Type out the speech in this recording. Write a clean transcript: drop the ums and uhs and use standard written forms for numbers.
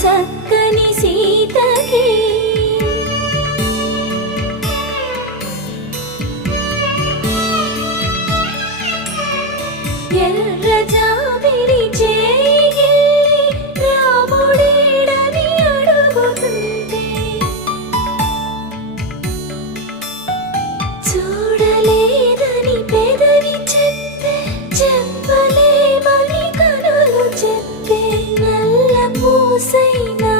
చక్కని సీతకి ఎర్ర జాబిలి చేయి రాముడేడని అడుగుతుంటే చూడలేదని పెదవి చెప్పే చెప్పలేమని కనులు చెప్పే నల్ల పూసైన